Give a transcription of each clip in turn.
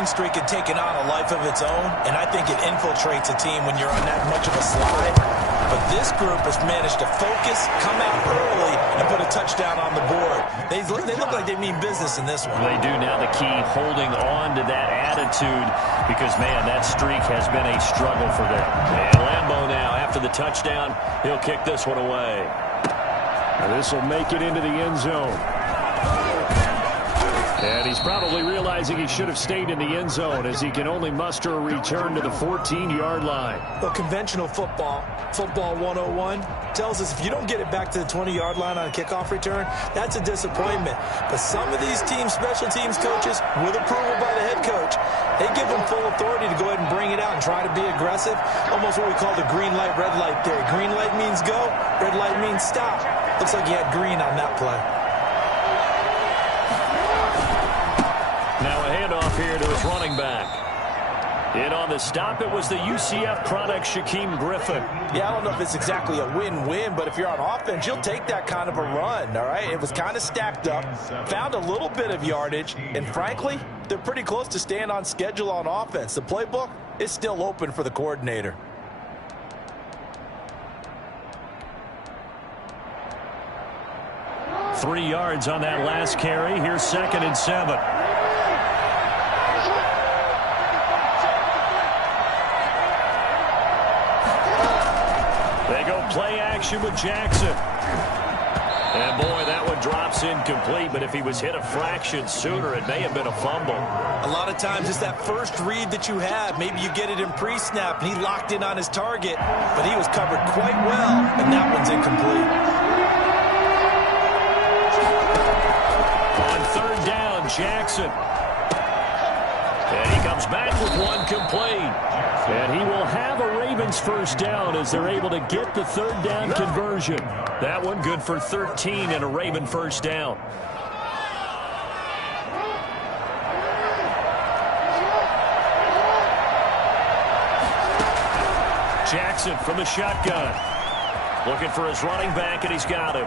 losing streak had taken on a life of its own, and I think it infiltrates a team when you're on that much of a slide. But this group has managed to focus, come out early, and put a touchdown on the board. They look like they mean business in this one. They do now. The key, holding on to that attitude, because, man, that streak has been a struggle for them. And Lambeau now, after the touchdown, he'll kick this one away. And this will make it into the end zone. And he's probably realizing he should have stayed in the end zone, as he can only muster a return to the 14-yard line. Well, conventional football 101, tells us if you don't get it back to the 20-yard line on a kickoff return, that's a disappointment. But some of these teams, special teams coaches, with approval by the head coach, they give them full authority to go ahead and bring it out and try to be aggressive, almost what we call the green light, red light theory. Green light means go, red light means stop. Looks like he had green on that play. Now a handoff here to his running back. In on the stop, it was the UCF product, Shaquem Griffin. Yeah, I don't know if it's exactly a win-win, but if you're on offense, you'll take that kind of a run, all right? It was kind of stacked up, found a little bit of yardage, and frankly, they're pretty close to staying on schedule on offense. The playbook is still open for the coordinator. Three yards on that last carry. Here's 2nd and 7. They go play action with Jackson. And boy, that one drops incomplete, but if he was hit a fraction sooner, it may have been a fumble. A lot of times it's that first read that you have. Maybe you get it in pre-snap, and he locked in on his target, but he was covered quite well, and that one's incomplete. Jackson. And he comes back with one complete. And he will have a Ravens first down as they're able to get the third down conversion. That one good for 13 and a Raven first down. Jackson from the shotgun. Looking for his running back, and he's got him.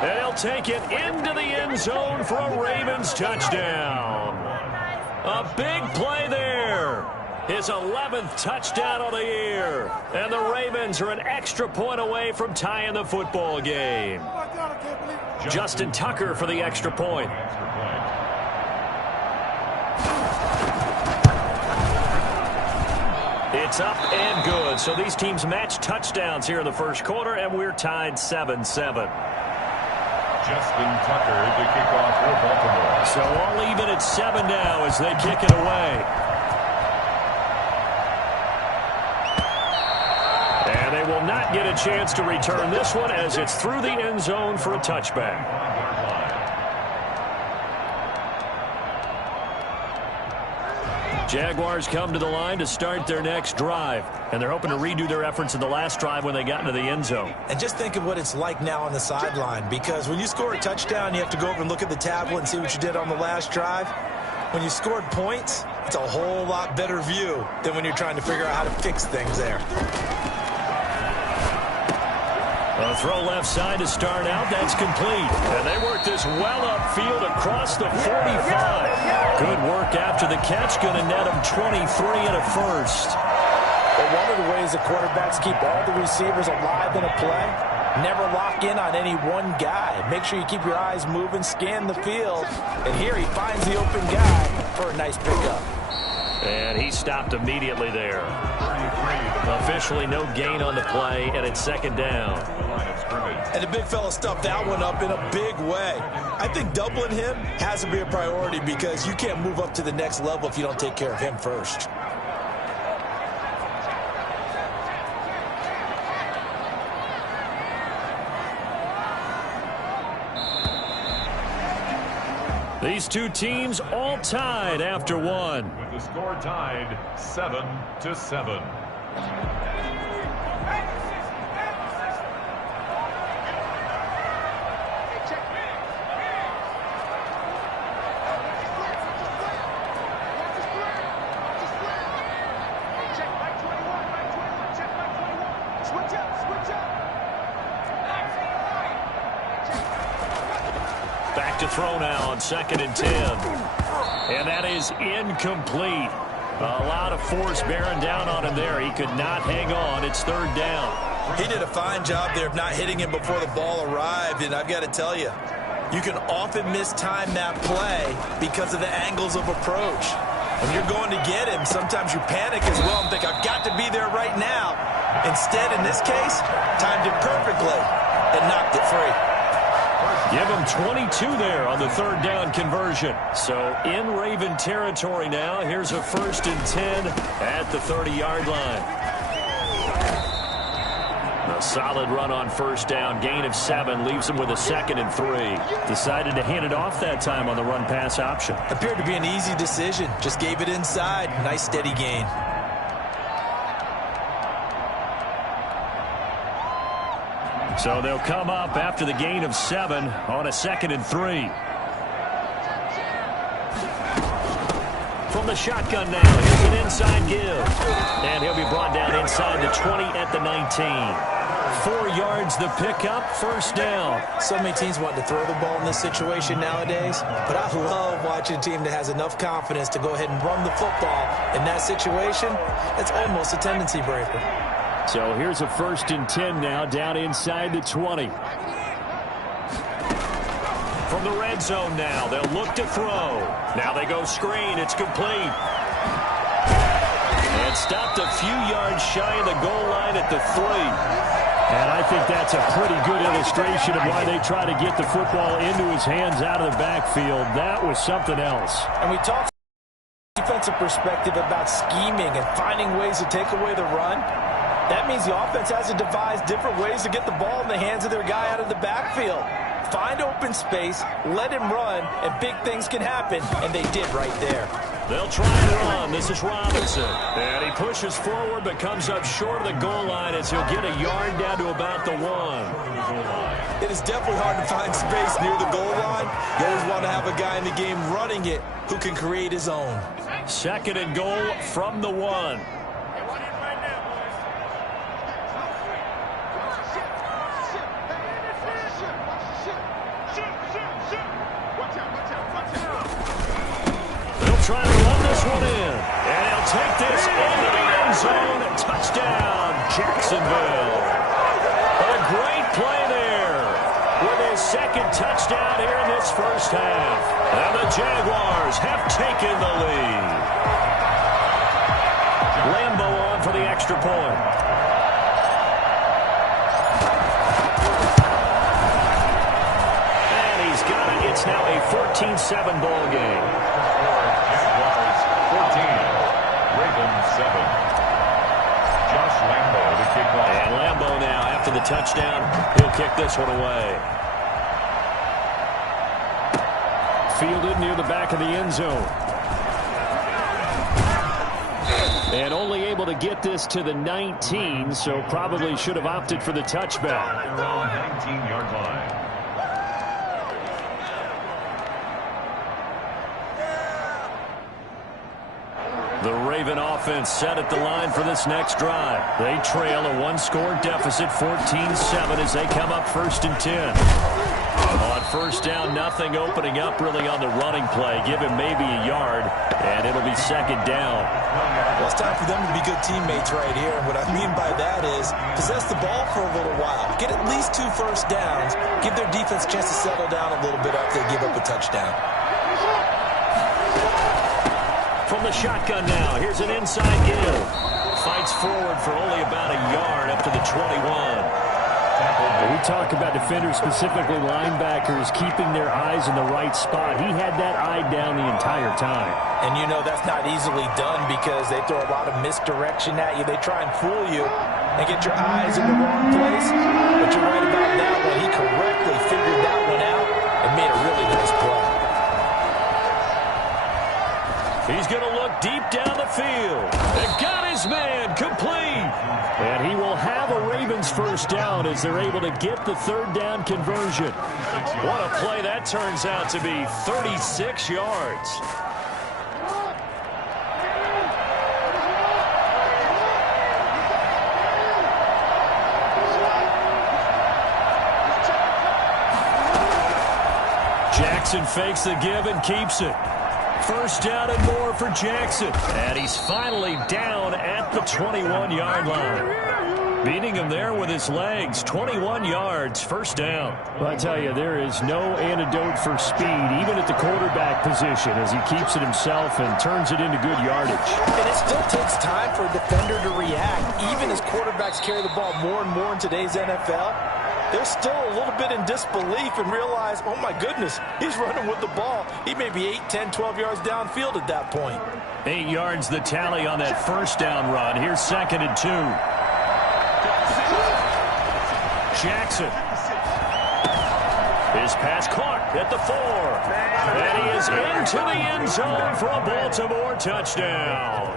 And he'll take it into the end zone for a Ravens touchdown. A big play there. His 11th touchdown of the year. And the Ravens are an extra point away from tying the football game. Justin Tucker for the extra point. It's up and good. So these teams match touchdowns here in the first quarter, and we're tied 7-7. Justin Tucker to kick off for Baltimore. So all even at 7 now as they kick it away. And they will not get a chance to return this one as it's through the end zone for a touchback. Jaguars come to the line to start their next drive, and they're hoping to redo their efforts in the last drive when they got into the end zone. And just think of what it's like now on the sideline, because when you score a touchdown, you have to go over and look at the tablet and see what you did on the last drive. When you scored points, it's a whole lot better view than when you're trying to figure out how to fix things there. A throw left side to start out. That's complete. And they work this well upfield across the 45. Good work after the catch. Going to net him 23 and a first. Well, one of the ways the quarterbacks keep all the receivers alive in a play, never lock in on any one guy. Make sure you keep your eyes moving, scan the field. And here he finds the open guy for a nice pickup. And he stopped immediately there. Officially no gain on the play, and it's 2nd down. And the big fella stuffed that one up in a big way. I think doubling him has to be a priority because you can't move up to the next level if you don't take care of him first. These two teams all tied after one. With the score tied 7-7. Back to throw now on 2nd and 10. And that is incomplete. A lot of force bearing down on him there. He could not hang on. It's 3rd down. He did a fine job there of not hitting him before the ball arrived, and I've got to tell you, you can often mistime that play because of the angles of approach. When you're going to get him, sometimes you panic as well and think, I've got to be there right now. Instead, in this case, timed it perfectly and knocked it free. Give him 22 there on the 3rd down conversion. So in Raven territory now. Here's a 1st and 10 at the 30-yard line. A solid run on 1st down. Gain of 7 leaves him with a 2nd and 3. Decided to hand it off that time on the run-pass option. Appeared to be an easy decision. Just gave it inside. Nice steady gain. So they'll come up after the gain of 7 on a 2nd and 3. From the shotgun now, here's an inside give. And he'll be brought down inside the 20 at the 19. 4 yards the pickup, 1st down. So many teams want to throw the ball in this situation nowadays, but I love watching a team that has enough confidence to go ahead and run the football. In that situation, it's almost a tendency breaker. So here's a 1st and 10 now, down inside the 20. From the red zone now, they'll look to throw. Now they go screen, it's complete. And stopped a few yards shy of the goal line at the 3. And I think that's a pretty good illustration of why they try to get the football into his hands out of the backfield. That was something else. And we talked from a defensive perspective about scheming and finding ways to take away the run. That means the offense has to devise different ways to get the ball in the hands of their guy out of the backfield. Find open space, let him run, and big things can happen, and they did right there. They'll try and run. This is Robinson. And he pushes forward but comes up short of the goal line as he'll get a yard down to about the 1. It is definitely hard to find space near the goal line. You always want to have a guy in the game running it who can create his own. 2nd and goal from the 1. Trying to run this one in. And he'll take this into the end zone. Touchdown, Jacksonville. But a great play there with his 2nd touchdown here in this 1st half. And the Jaguars have taken the lead. Lambo on for the extra point. And he's got it. It's now a 14-7 ball game. 14, Ravens 7. Josh Lambo to kick off. And Lambo now, after the touchdown, he'll kick this one away. Fielded near the back of the end zone. And only able to get this to the 19, so probably should have opted for the touchback. They're on 19-yard line. The Raven offense set at the line for this next drive. They trail a 1-score deficit, 14-7, as they come up 1st and 10. On 1st down, nothing opening up really on the running play. Give him maybe a yard, and it'll be 2nd down. Well, it's time for them to be good teammates right here. And what I mean by that is possess the ball for a little while. Get at least 2 first downs. Give their defense a chance to settle down a little bit after they give up a touchdown. From the shotgun now, here's an inside give. Fights forward for only about a yard up to the 21. We talk about defenders, specifically linebackers, keeping their eyes in the right spot. He had that eye down the entire time. And you know that's not easily done because they throw a lot of misdirection at you. They try and fool you and get your eyes in the wrong place. But you're right about that one. He correctly figured that one out and made a really nice play. He's going to look deep down the field. And got his man complete. And he will have a Ravens 1st down as they're able to get the 3rd down conversion. What a play that turns out to be. 36 yards. Jackson fakes the give and keeps it. First down and more for Jackson. And he's finally down at the 21-yard line. Beating him there with his legs. 21 yards, first down. Well, I tell you, there is no antidote for speed, even at the quarterback position, as he keeps it himself and turns it into good yardage. And it still takes time for a defender to react. Even as quarterbacks carry the ball more and more in today's NFL, they're still a little bit in disbelief and realize, oh my goodness, he's running with the ball. He may be 8, 10, 12 yards downfield at that point. 8 yards the tally on that first down run. Here's 2nd and 2. Jackson. His pass caught at the 4. And he is into the end zone for a Baltimore touchdown.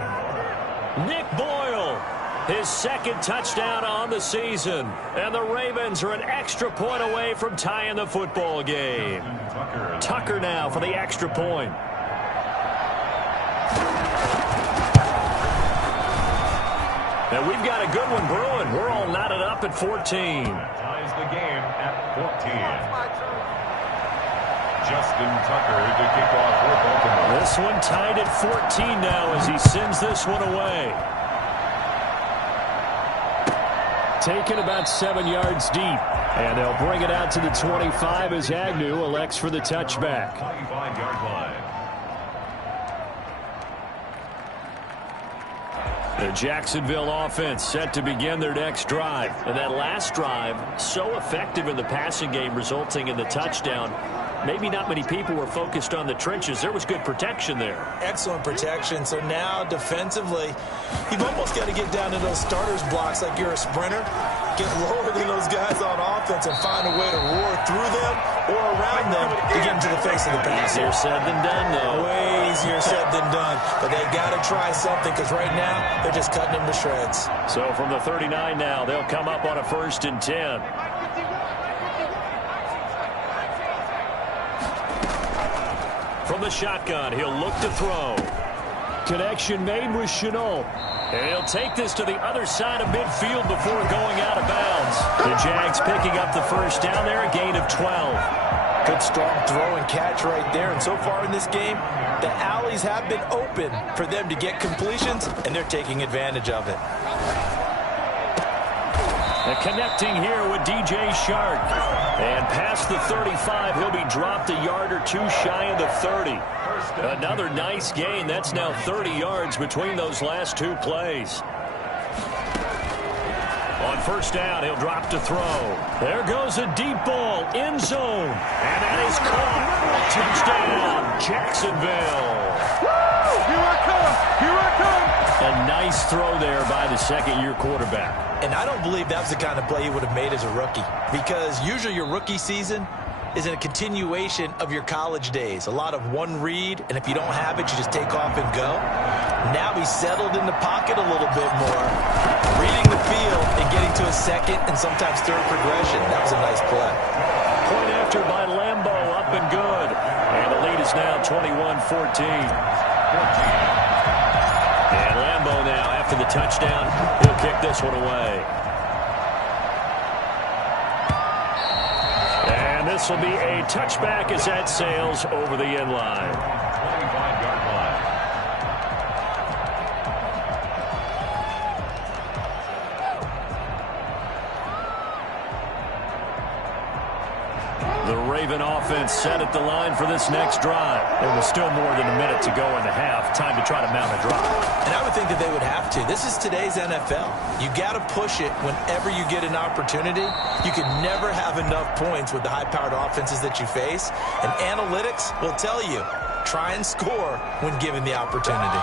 Nick Boyle, his 2nd touchdown on the season. And the Ravens are an extra point away from tying the football game. Tucker now for the extra point. And we've got a good one brewing. We're all knotted up at 14. Ties the game at 14. Justin Tucker to kick off for Baltimore. This one tied at 14 now as he sends this one away. Taken about 7 yards deep. And they'll bring it out to the 25 as Agnew elects for the touchback. 25-yard line. The Jacksonville offense set to begin their next drive. And that last drive, so effective in the passing game, resulting in the touchdown. Maybe not many people were focused on the trenches. There was good protection there. Excellent protection. So now defensively, you've almost got to get down to those starters blocks like you're a sprinter. Get lower than those guys on offense and find a way to roar through them or around them to get into the face of the passer. Easier said than done, though. Way easier said than done. But they got to try something because right now they're just cutting him to shreds. So from the 39 now, they'll come up on a 1st and 10. From the shotgun, he'll look to throw. Connection made with Chenault. And he'll take this to the other side of midfield before going out of bounds. The Jags picking up the first down there, a gain of 12. Good strong throw and catch right there. And so far in this game, the alleys have been open for them to get completions, and they're taking advantage of it. And connecting here with DJ Shark. And past the 35, he'll be dropped a yard or two shy of the 30. Another nice gain. That's now 30 yards between those last two plays. On first down, he'll drop to throw. There goes a deep ball, end zone. And that is caught. Touchdown, Jacksonville. Here I come! Here I come! A nice throw there by the second-year quarterback. And I don't believe that was the kind of play he would have made as a rookie, because usually your rookie season is a continuation of your college days. A lot of one read, and if you don't have it, you just take off and go. Now he's settled in the pocket a little bit more, reading the field and getting to a second and sometimes third progression. That was a nice play. Point after by Lambo, up and good. And the lead is now 21-14. And Lambo now, after the touchdown, he'll kick this one away. And this will be a touchback as that sails over the end line. 25-yard line. The Raven offense set at the line for this next drive. There was still more than a minute to go in the half. Time to try to mount a drive. And I would think that they would have to. This is today's NFL. You got to push it whenever you get an opportunity. You can never have enough points with the high-powered offenses that you face. And analytics will tell you, try and score when given the opportunity.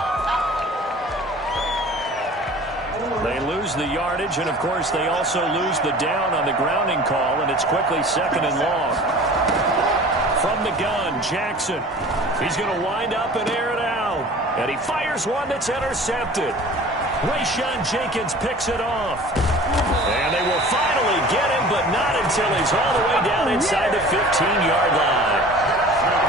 They lose the yardage, and of course they also lose the down on the grounding call, and it's quickly 2nd and long. From the gun, Jackson. He's going to wind up and air it out. And he fires one that's intercepted. Rayshawn Jenkins picks it off. And they will finally get him, but not until he's all the way down inside the 15-yard line.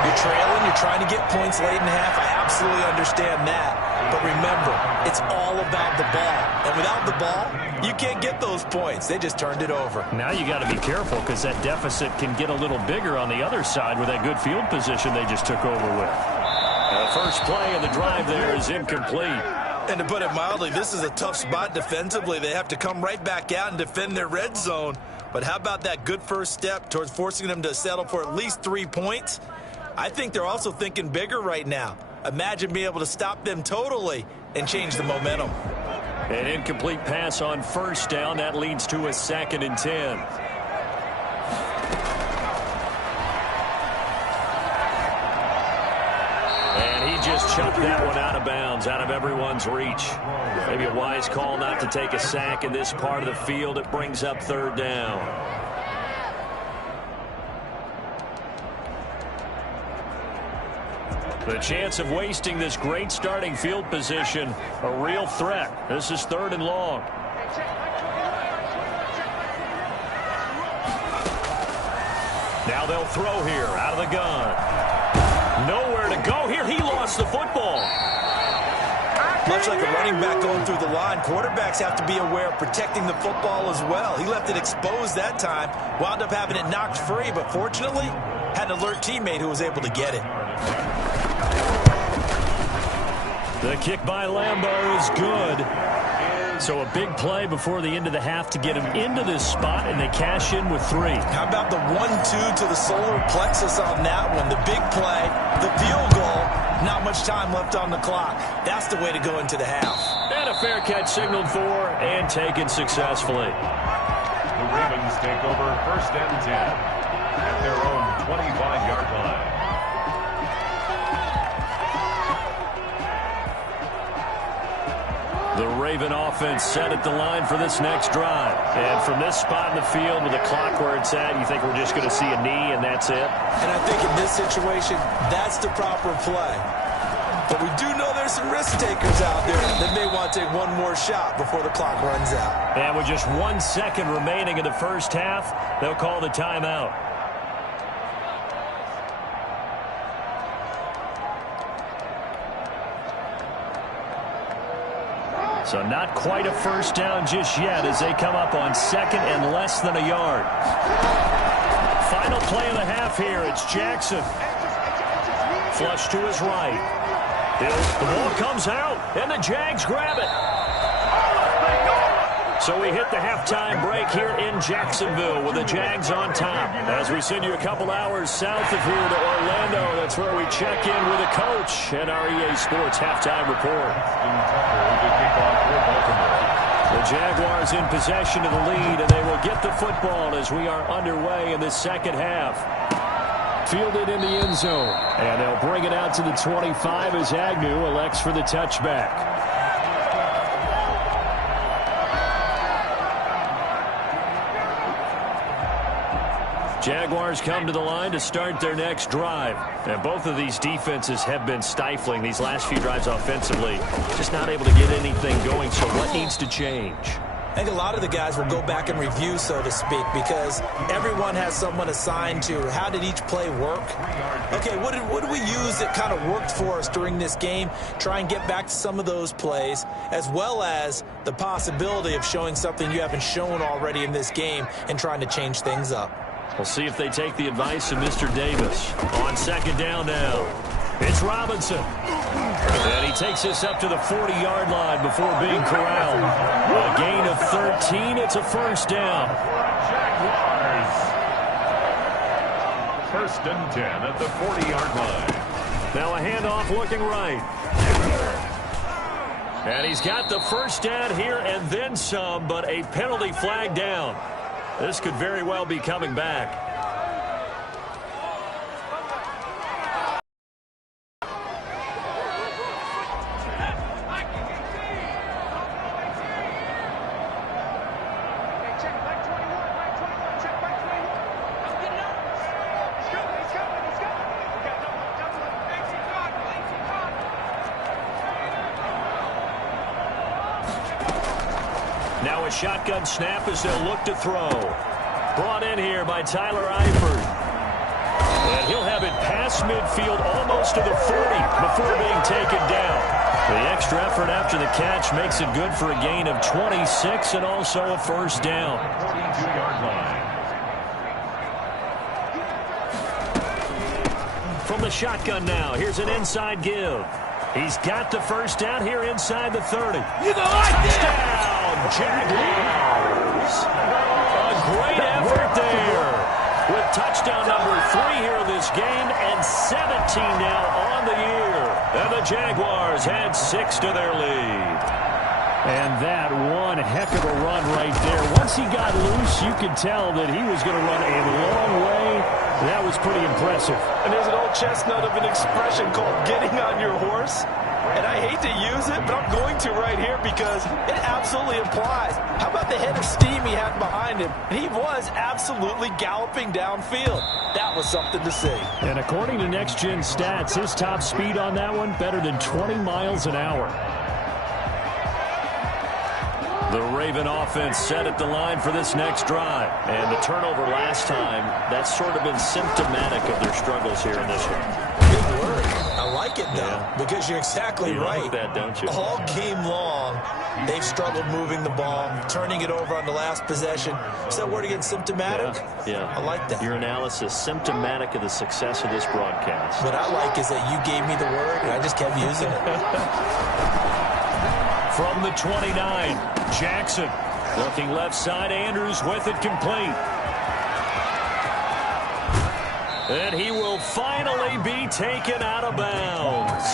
You're trailing, you're trying to get points late in the half. I absolutely understand that. But remember, it's all about the ball. And without the ball, you can't get those points. They just turned it over. Now you got to be careful because that deficit can get a little bigger on the other side with that good field position they just took over with. The first play of the drive there is incomplete. And to put it mildly, this is a tough spot defensively. They have to come right back out and defend their red zone. But how about that good first step towards forcing them to settle for at least 3 points? I think they're also thinking bigger right now. Imagine being able to stop them totally and change the momentum. An incomplete pass on first down. That leads to a 2nd and 10. And he just chucked that one out of bounds, out of everyone's reach. Maybe a wise call not to take a sack in this part of the field. It brings up 3rd down. The chance of wasting this great starting field position, a real threat. This is 3rd and long. Now they'll throw here out of the gun. Nowhere to go here. He lost the football. Much like a running back going through the line, quarterbacks have to be aware of protecting the football as well. He left it exposed that time, wound up having it knocked free, but fortunately had an alert teammate who was able to get it. The kick by Lambeau is good. So a big play before the end of the half to get him into this spot, and they cash in with 3. How about the 1-2 to the solar plexus on that one? The big play, the field goal, not much time left on the clock. That's the way to go into the half. And a fair catch signaled for and taken successfully. The Ravens take over 1st and 10 at their own 25-yard line. The Raven offense set at the line for this next drive. And from this spot in the field with the clock where it's at, you think we're just going to see a knee and that's it? And I think in this situation, that's the proper play. But we do know there's some risk takers out there that may want to take one more shot before the clock runs out. And with just 1 second remaining in the first half, they'll call the timeout. So not quite a first down just yet as they come up on 2nd and less than a yard. Final play of the half here. It's Jackson. Flush to his right. The ball comes out, and the Jags grab it. So we hit the halftime break here in Jacksonville with the Jags on top. As we send you a couple hours south of here to Orlando, that's where we check in with a coach and our EA Sports halftime report. The Jaguars in possession of the lead, and they will get the football as we are underway in the second half. Fielded in the end zone, and they'll bring it out to the 25 as Agnew elects for the touchback. Jaguars come to the line to start their next drive. And both of these defenses have been stifling these last few drives offensively. Just not able to get anything going, so what needs to change? I think a lot of the guys will go back and review, so to speak, because everyone has someone assigned to how did each play work. Okay, what did we use that kind of worked for us during this game? Try and get back to some of those plays, as well as the possibility of showing something you haven't shown already in this game and trying to change things up. We'll see if they take the advice of Mr. Davis. On 2nd down now, it's Robinson. And he takes this up to the 40-yard line before being corralled. A gain of 13. It's a first down. Jaguars. 1st and 10 at the 40-yard line. Now a handoff looking right. And he's got the first down here and then some, but a penalty flag down. This could very well be coming back. Now a shotgun snap as they'll look to throw. Brought in here by Tyler Eifert. And he'll have it past midfield almost to the 40 before being taken down. The extra effort after the catch makes it good for a gain of 26 and also a first down. 42-yard line. From the shotgun now, here's an inside give. He's got the first down here inside the 30. You go like this! Touchdown, Jaguars! A great effort there. With touchdown number 3 here in this game and 17 now on the year. And the Jaguars had 6 to their lead. And that one heck of a run right there. Once he got loose, you could tell that he was going to run a long way. That was pretty impressive. And there's an old chestnut of an expression called getting on your horse. And I hate to use it, but I'm going to right here because it absolutely applies. How about the head of steam he had behind him? He was absolutely galloping downfield. That was something to see. And according to Next Gen Stats, his top speed on that one, better than 20 miles an hour. The Raven offense set at the line for this next drive. And the turnover last time, that's sort of been symptomatic of their struggles here in this one. Good word. I like it, though, because you're exactly right. Like that, don't you? All game long, they've struggled moving the ball, turning it over on the last possession. Is that word again, symptomatic? Yeah. I like that. Your analysis, symptomatic of the success of this broadcast. What I like is that you gave me the word, and I just kept using it. From the 29, Jackson. Looking left side, Andrews with it complete. And he will finally be taken out of bounds.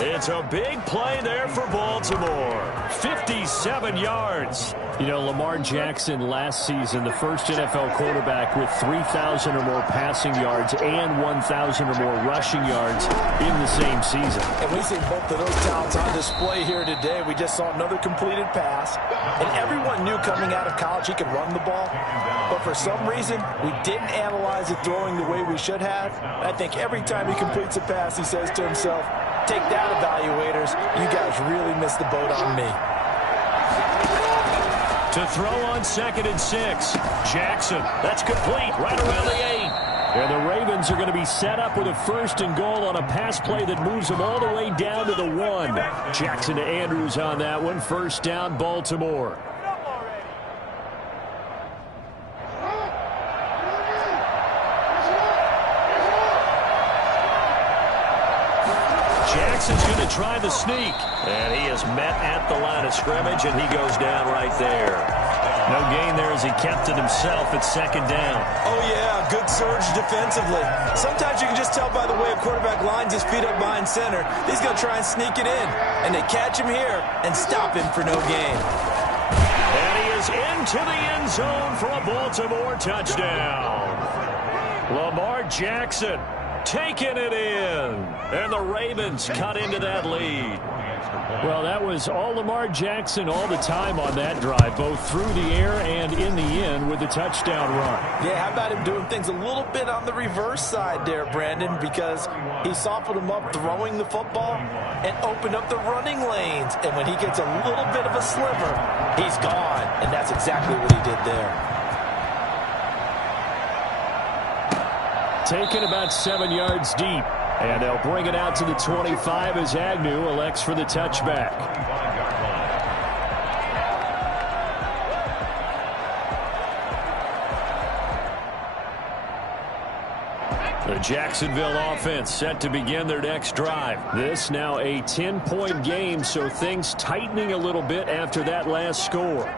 It's a big play there for Baltimore. 57 yards. You know, Lamar Jackson last season, the first NFL quarterback with 3,000 or more passing yards and 1,000 or more rushing yards in the same season. And we see both of those talents on display here today. We just saw another completed pass. And everyone knew coming out of college he could run the ball. But for some reason, we didn't analyze it throwing the way we should have. I think every time he completes a pass, he says to himself, take that, evaluators. You guys really missed the boat on me. To throw on 2nd and 6. Jackson, that's complete, right around the 8. And the Ravens are going to be set up with a 1st and goal on a pass play that moves them all the way down to the 1. Jackson to Andrews on that one. 1st down, Baltimore. Jackson's going to try the sneak. And he is met at the line of scrimmage, and he goes down right there. No gain there as he kept it himself at 2nd down. Oh, yeah, good surge defensively. Sometimes you can just tell by the way a quarterback lines his feet up behind center. He's going to try and sneak it in. And they catch him here and stop him for no gain. And he is into the end zone for a Baltimore touchdown. Lamar Jackson taking it in. And the Ravens cut into that lead. Well, that was all Lamar Jackson all the time on that drive, both through the air and in the end with the touchdown run. Yeah, how about him doing things a little bit on the reverse side there, Brandon, because he softened him up throwing the football and opened up the running lanes. And when he gets a little bit of a sliver, he's gone. And that's exactly what he did there. Taken about 7 yards deep. And they'll bring it out to the 25 as Agnew elects for the touchback. The Jacksonville offense set to begin their next drive. This now a 10-point game, so things tightening a little bit after that last score.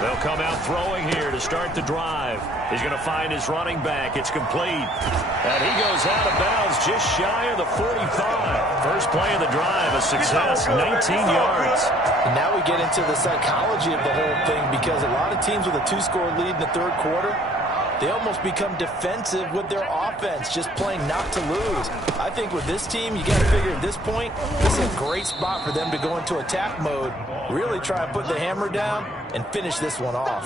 They'll come out throwing here to start the drive. He's going to find his running back. It's complete. And he goes out of bounds just shy of the 45. First play of the drive, a success, 19 yards. And now we get into the psychology of the whole thing because a lot of teams with a 2-score lead in the 3rd quarter, they almost become defensive with their offense, just playing not to lose. I think with this team, you got to figure at this point, this is a great spot for them to go into attack mode, really try and put the hammer down and finish this one off.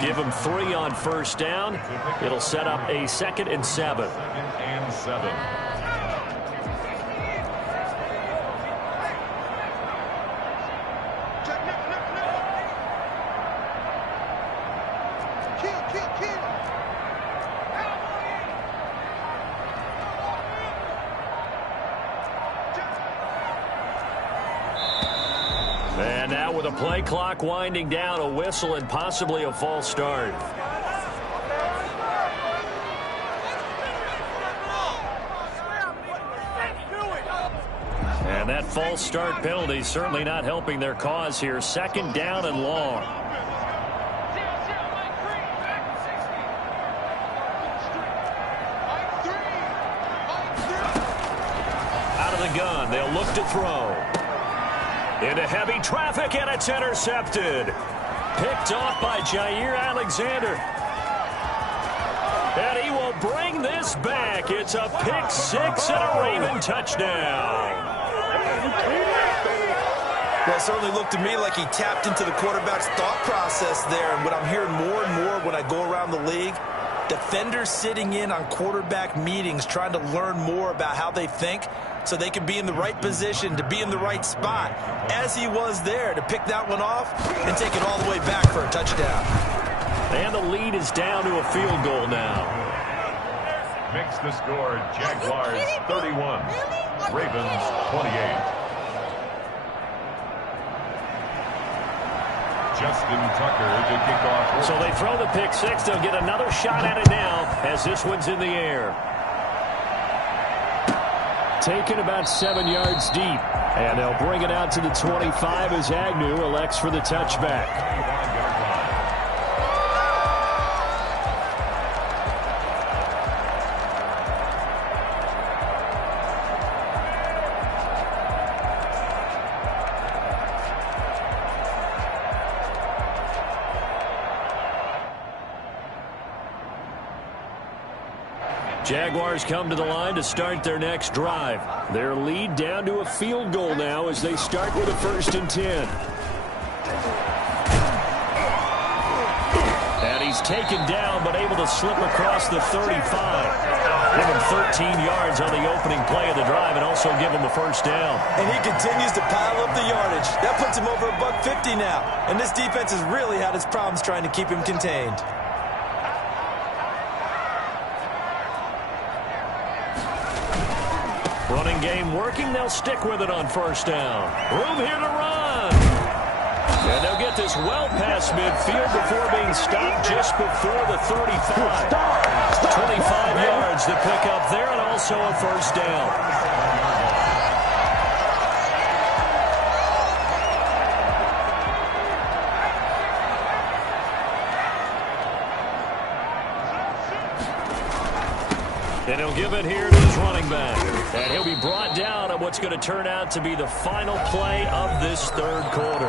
Give them 3 on 1st down. It'll set up a 2nd and 7. The play clock winding down, a whistle and possibly a false start. And that false start penalty certainly not helping their cause here. Second down and long. Out of the gun, they'll look to throw. Into heavy traffic, and it's intercepted. Picked off by Jair Alexander. And he will bring this back. It's a pick six and a Raven touchdown. Well, it certainly looked to me like he tapped into the quarterback's thought process there. And what I'm hearing more and more when I go around the league, defenders sitting in on quarterback meetings trying to learn more about how they think so they can be in the right position, to be in the right spot, as he was there, to pick that one off and take it all the way back for a touchdown. And the lead is down to a field goal now. Makes the score Jaguars 31, Ravens 28. Justin Tucker to kick off. So they throw the pick six. They'll get another shot at it now as this one's in the air. Taken about 7 yards deep. And they'll bring it out to the 25 as Agnew elects for the touchback. Jaguars come to the line to start their next drive. Their lead down to a field goal now as they start with a 1st and 10. And he's taken down but able to slip across the 35. Give him 13 yards on the opening play of the drive and also give him a 1st down. And he continues to pile up the yardage. That puts him over $150 now. And this defense has really had its problems trying to keep him contained. Running game working. They'll stick with it on 1st down. Room here to run. And they'll get this well past midfield before being stopped just before the 35. 25 yards to pick up there and also a 1st down. And he'll give it here to his running back. And he'll be brought down at what's going to turn out to be the final play of this 3rd quarter.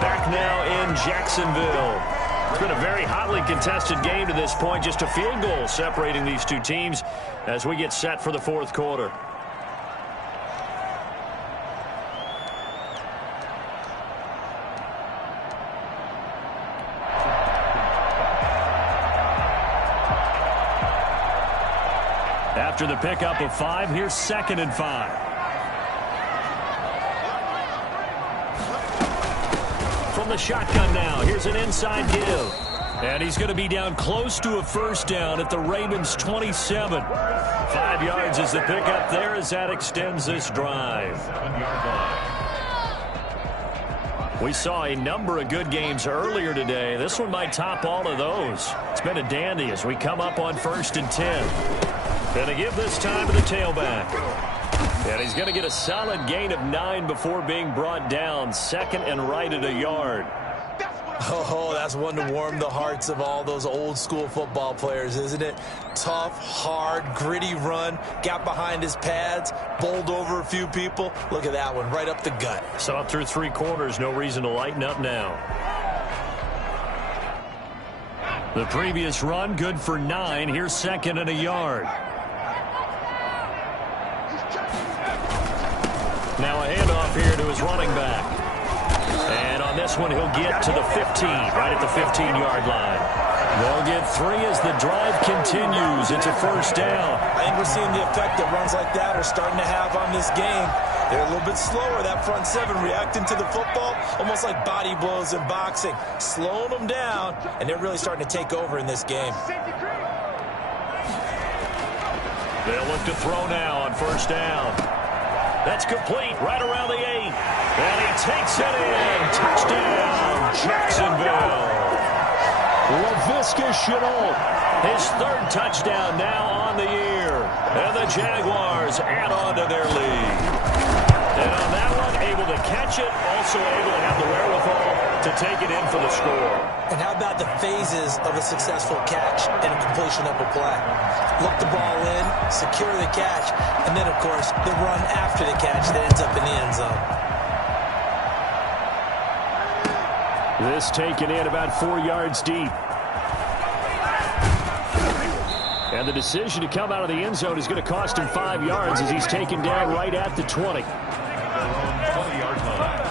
Back now in Jacksonville. It's been a very hotly contested game to this point. Just a field goal separating these two teams as we get set for the 4th quarter. After the pickup of 5, here's 2nd and 5. From the shotgun now, here's an inside give. And he's going to be down close to a 1st down at the Ravens 27. 5 yards is the pickup there as that extends this drive. We saw a number of good games earlier today. This one might top all of those. It's been a dandy as we come up on 1st and 10. And to give this time to the tailback. And he's going to get a solid gain of 9 before being brought down. 2nd and right at a yard. Oh, that's one to warm the hearts of all those old school football players, isn't it? Tough, hard, gritty run. Got behind his pads. Bowled over a few people. Look at that one, right up the gut. Saw it through 3 quarters. No reason to lighten up now. The previous run, good for 9. Here's 2nd and a yard. Now a handoff here to his running back. And on this one, he'll get to the 15, right at the 15-yard line. They'll get 3 as the drive continues. It's a 1st down. I think we're seeing the effect that runs like that are starting to have on this game. They're a little bit slower, that front 7, reacting to the football, almost like body blows in boxing. Slowing them down, and they're really starting to take over in this game. They'll look to throw now on 1st down. That's complete right around the 8. And he takes it in. Touchdown, Jacksonville. Laviska Shenault. His 3rd touchdown now on the year. And the Jaguars add on to their lead. And on that one, able to catch it, also able to have the wherewithal to take it in for the score. And how about the phases of a successful catch and a completion of a play? Look the ball in, secure the catch, and then, of course, the run after the catch that ends up in the end zone. This taken in about 4 yards deep. And the decision to come out of the end zone is going to cost him 5 yards as he's taken down right at the 20. 20-yard line.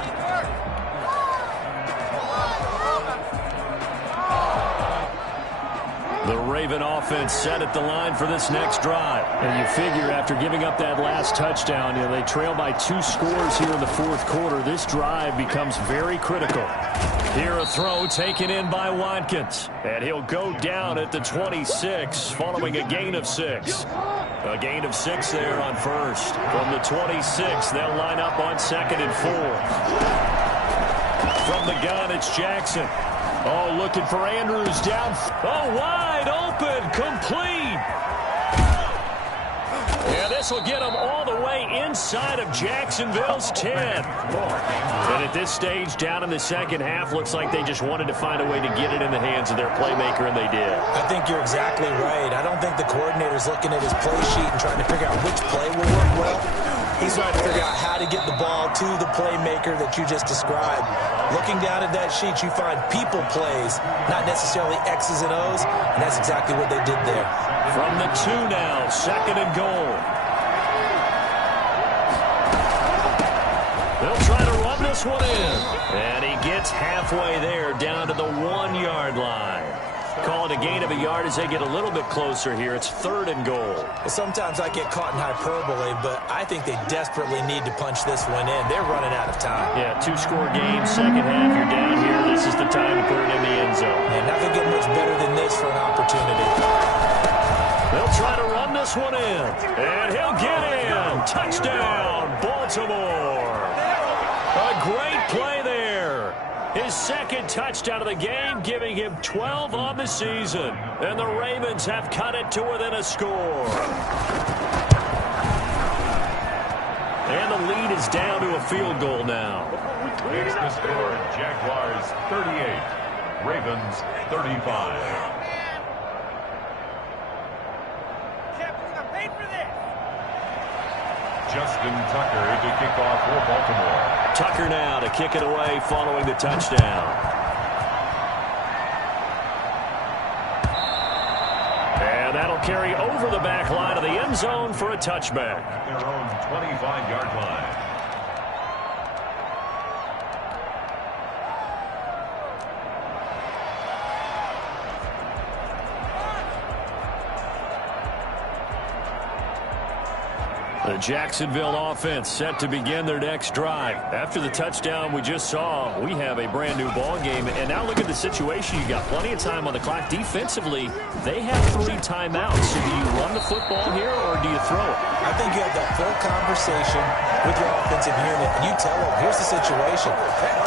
The Raven offense set at the line for this next drive. And you figure after giving up that last touchdown, they trail by 2 scores here in the 4th quarter. This drive becomes very critical. Here a throw taken in by Watkins. And he'll go down at the 26 following a gain of 6. A gain of 6 there on first. From the 26, they'll line up on 2nd and 4. From the gun, it's Jackson. Oh, looking for Andrews down. Oh, wide open, complete. Yeah, this will get him all the way inside of Jacksonville's 10. And at this stage, down in the second half, looks like they just wanted to find a way to get it in the hands of their playmaker, and they did. I think you're exactly right. I don't think the coordinator's looking at his play sheet and trying to figure out which play will work well. He's trying to figure out how to get the ball to the playmaker that you just described. Looking down at that sheet, you find people plays, not necessarily X's and O's, and that's exactly what they did there. From the 2 now, 2nd and goal. They'll try to run this one in. And he gets halfway there, down to the 1-yard line. Call it a gain of a yard as they get a little bit closer here. It's 3rd and goal. Well, sometimes I get caught in hyperbole, but I think they desperately need to punch this one in. They're running out of time. Yeah, 2-score game, second half. You're down here. This is the time to put it in the end zone. And nothing get much better than this for an opportunity. They'll try to run this one in. And he'll get in. Touchdown, Baltimore. A great play there. His 2nd touchdown of the game, giving him 12 on the season. And the Ravens have cut it to within a score. And the lead is down to a field goal now. Makes the score Jaguars 38, Ravens 35. Justin Tucker to kick off for Baltimore. Tucker now to kick it away following the touchdown. And that'll carry over the back line of the end zone for a touchback. At their own 25-yard line. The Jacksonville offense set to begin their next drive. After the touchdown we just saw, we have a brand new ball game. And now look at the situation. You got plenty of time on the clock. Defensively, they have 3 timeouts. So do you run the football here or do you throw it? I think you have that full conversation with your offensive unit, and you tell them, here's the situation.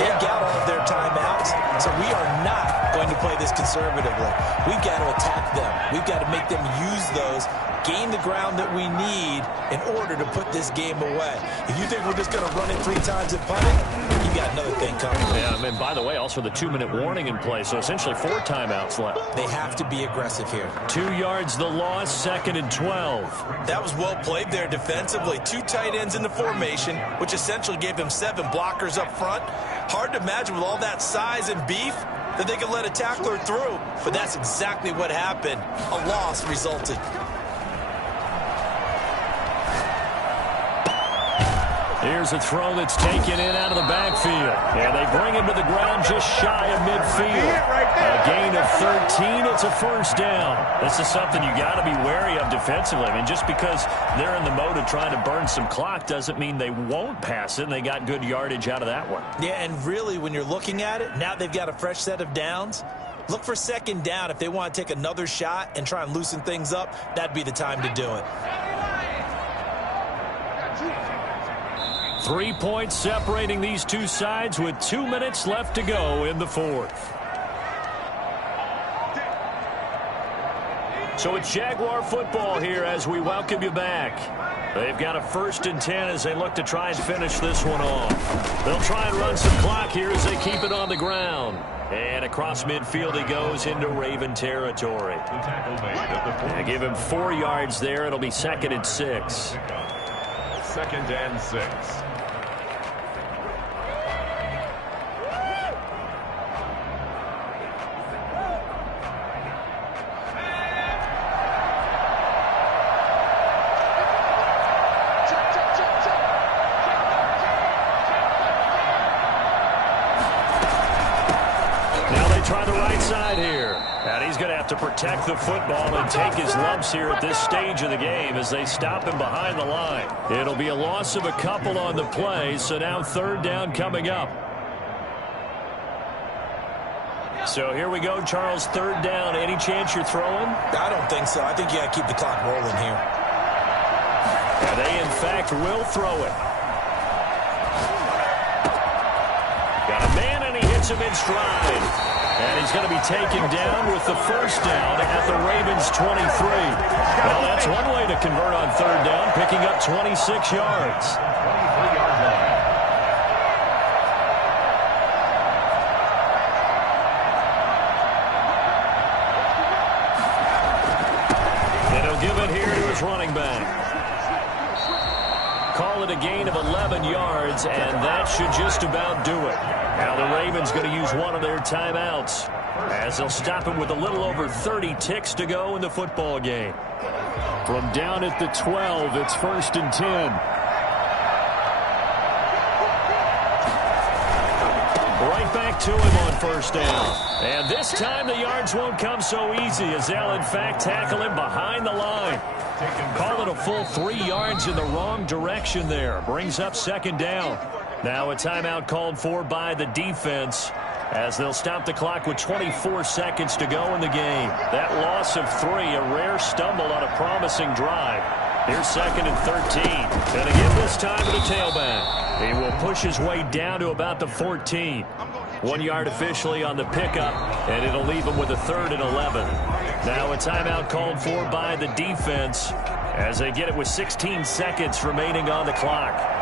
They've got all of their timeouts, so we are not going to play this conservatively. We've got to attack them. We've got to make them use those, gain the ground that we need in order to put this game away. If you think we're just going to run it 3 times and punt it, you got another thing coming. Yeah, and by the way, also the 2-minute warning in play, so essentially 4 timeouts left. They have to be aggressive here. 2 yards the loss, 2nd and 12. That was well played there defensively. 2 tight ends in the formation, which essentially gave them 7 blockers up front. Hard to imagine with all that size and beef that they could let a tackler through, but that's exactly what happened. A loss resulted. Here's a throw that's taken in out of the backfield. And they bring him to the ground just shy of midfield. A gain of 13. It's a first down. This is something you got to be wary of defensively. I mean, just because they're in the mode of trying to burn some clock doesn't mean they won't pass it. And they got good yardage out of that one. Yeah, and really, when you're looking at it, now they've got a fresh set of downs. Look for 2nd down. If they want to take another shot and try and loosen things up, that'd be the time to do it. 3 points separating these two sides with 2 minutes left to go in the fourth. So it's Jaguar football here as we welcome you back. They've got a 1st and 10 as they look to try and finish this one off. They'll try and run some clock here as they keep it on the ground. And across midfield he goes into Raven territory. The tackle made at the Give him 4 yards there. It'll be 2nd and 6. 2nd and 6. To protect the football and take his lumps here at this stage of the game as they stop him behind the line. It'll be a loss of a couple on the play, so now 3rd down coming up. So here we go, Charles, 3rd down. Any chance you're throwing? I don't think so. I think you got to keep the clock rolling here. And they, in fact, will throw it. Got a man, and he hits him in stride. And he's going to be taken down with the 1st down at the Ravens' 23. Well, that's one way to convert on 3rd down, picking up 26 yards. 23-yard line. And he'll give it here to his running back. Call it a gain of 11 yards, and that should just about do it. Now the Ravens going to use one of their timeouts as they'll stop him with a little over 30 ticks to go in the football game. From down at the 12, it's 1st and 10. Right back to him on 1st down. And this time the yards won't come so easy as they'll in fact tackle him behind the line. Call it a full 3 yards in the wrong direction there. Brings up 2nd down. Now a timeout called for by the defense as they'll stop the clock with 24 seconds to go in the game. That loss of 3, a rare stumble on a promising drive. Here's 2nd and 13. Going to give this time to the tailback. He will push his way down to about the 14. 1 yard officially on the pickup, and it'll leave him with a 3rd and 11. Now a timeout called for by the defense as they get it with 16 seconds remaining on the clock.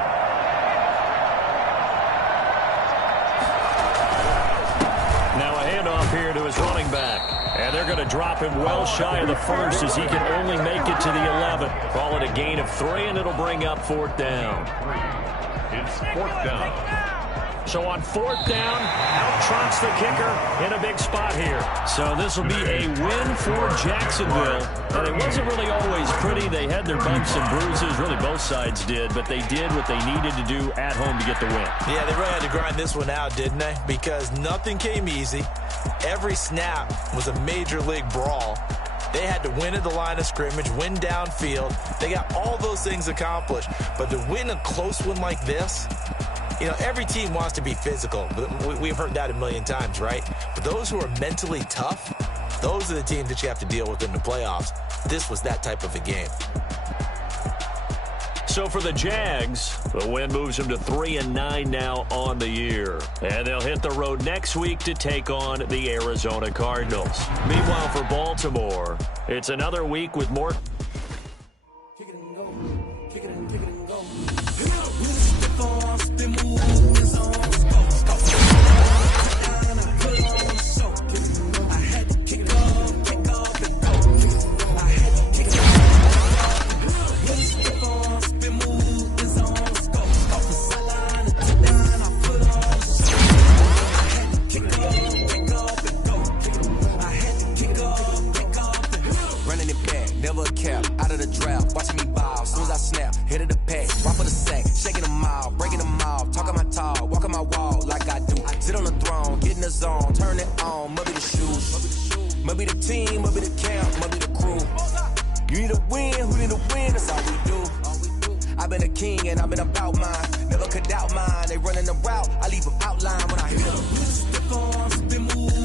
Here to his running back. And they're going to drop him well shy of the 1st as he can only make it to the 11. Call it a gain of 3, and it'll bring up 4th down. It's 4th down. So on 4th down, out trots the kicker in a big spot here. So this will be a win for Jacksonville. And it wasn't really always pretty. They had their bumps and bruises. Really, both sides did. But they did what they needed to do at home to get the win. Yeah, they really had to grind this one out, didn't they? Because nothing came easy. Every snap was a major league brawl. They had to win at the line of scrimmage, win downfield. They got all those things accomplished. But to win a close one like this, you know, every team wants to be physical. We've heard that a million times, right? But those who are mentally tough, those are the teams that you have to deal with in the playoffs. This was that type of a game. So for the Jags, the win moves them to 3-9 now on the year. And they'll hit the road next week to take on the Arizona Cardinals. Meanwhile, for Baltimore, it's another week with more... Never could doubt mine. They running the route. I leave them outline when I hit them.